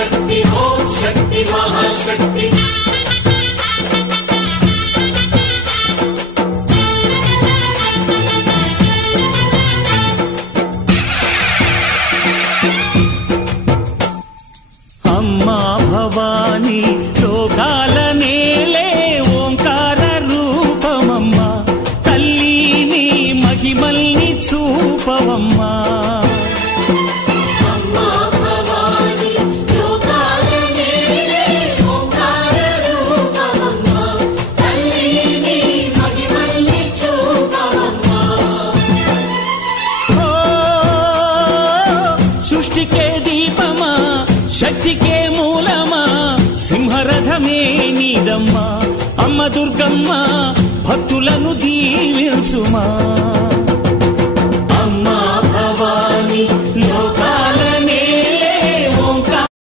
శక్తి ఓం శక్తి మహాశక్తి అమ్మా భవాని లోకాల నేలే ఓంకార రూపమమ్మా తల్లిని మహిమల్ని చూపవమ్మా సృష్టికే దీపమా శక్తికే మూలమా సింహరథమే నీదమ్మా అమ్మ దుర్గమ్మ భక్తులను దీవించుమా